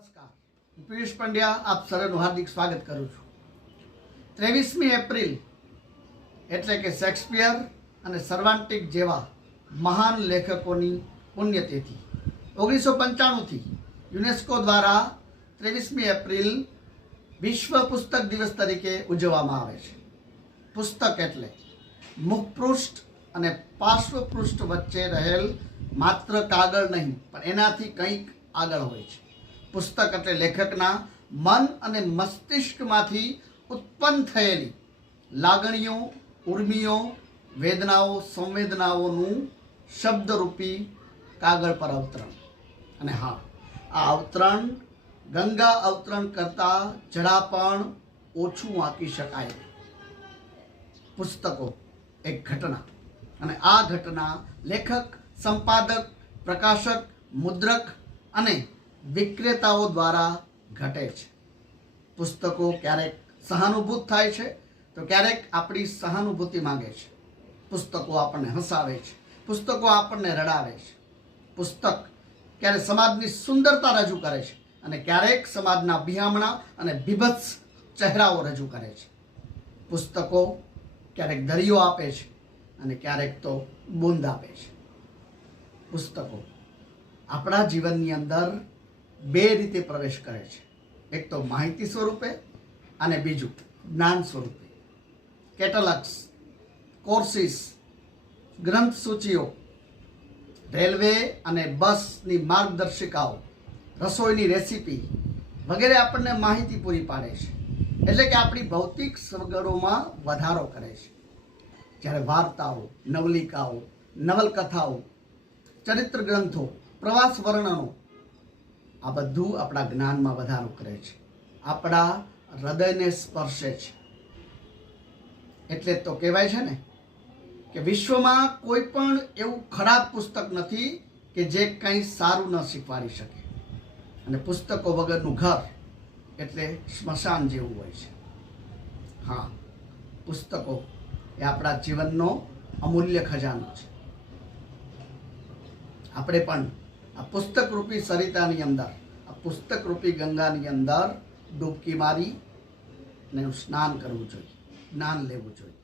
નમસ્કાર, હું પિયુષ પંડ્યા આપ સર્વનું હાર્દિક સ્વાગત કરું છું. 23મી એપ્રિલ એટલે કે શેક્સપિયર અને સર્વાન્ટિક જેવા મહાન લેખકોની પુણ્યતિથિ. 1995થી યુનેસ્કો દ્વારા 23મી એપ્રિલ વિશ્વ પુસ્તક દિવસ તરીકે ઉજવવામાં આવે છે. પુસ્તક એટલે મુખપૃષ્ઠ અને પાર્શ્વપૃષ્ઠ વચ્ચે રહેલ માત્ર કાગળ નહીં, પણ એનાથી કંઈક આગળ હોય છે. પુસ્તક એટલે લેખકના મન અને મસ્તિષ્કમાંથી ઉત્પન્ન થયેલી લાગણીઓ, ઉર્મિઓ, વેદનાઓ, સંવેદનાઓનું શબ્દરૂપી કાગળ પર અવતરણ. અને હા, આ અવતરણ ગંગા અવતરણ કરતાં જરા પણ ઓછું આંકી શકાય. પુસ્તકો એક ઘટના, અને આ ઘટના લેખક, સંપાદક, પ્રકાશક, મુદ્રક અને વિક્રેતાઓ દ્વારા ઘટે છે. પુસ્તકો ક્યારેક સહાનુભૂત થાય છે તો ક્યારેક આપણી સહાનુભૂતિ માંગે છે. પુસ્તકો આપણને હસાવે છે, પુસ્તકો આપણને રડાવે છે. પુસ્તક ક્યારેક સમાજની સુંદરતા રજૂ કરે છે અને ક્યારેક સમાજના બિહામણા અને બીભત્સ ચહેરાઓ રજૂ કરે છે. પુસ્તકો ક્યારેક દરિયો આપે છે અને ક્યારેક તો બૂંદ આપે છે. પુસ્તકો આપણા જીવનની અંદર બે રીતે પ્રવેશ કરે છે. એક તો માહિતી સ્વરૂપે અને બીજું જ્ઞાન સ્વરૂપે. કેટલોગ્સ, કોર્સિસ, ગ્રંથ સૂચિઓ, રેલવે અને બસની માર્ગદર્શિકાઓ, રસોઈની રેસીપી વગેરે આપણને માહિતી પૂરી પાડે છે, એટલે કે આપણી ભૌતિક સગવડોમાં વધારો કરે છે. જ્યારે વાર્તાઓ, નવલિકાઓ, નવલકથાઓ, ચરિત્ર ગ્રંથો, પ્રવાસ વર્ણનો આ બધું આપણા જ્ઞાનમાં વધારો કરે છે, આપણા હૃદયને સ્પર્શે છે. એટલે તો કહેવાય છે ને કે વિશ્વમાં કોઈ પણ એવું ખરાબ પુસ્તક નથી કે જે કંઈ સારું ન શીખવાડી શકે. અને પુસ્તકો વગરનું ઘર એટલે સ્મશાન જેવું હોય છે. હા, પુસ્તકો એ આપણા જીવનનો અમૂલ્ય ખજાનો છે. આપણે પણ આ પુસ્તકરૂપી સરિતાની અંદર, આ પુસ્તકરૂપી ગંગાની અંદર ડૂબકી મારી અને સ્નાન કરવું જોઈએ, જ્ઞાન લેવું જોઈએ.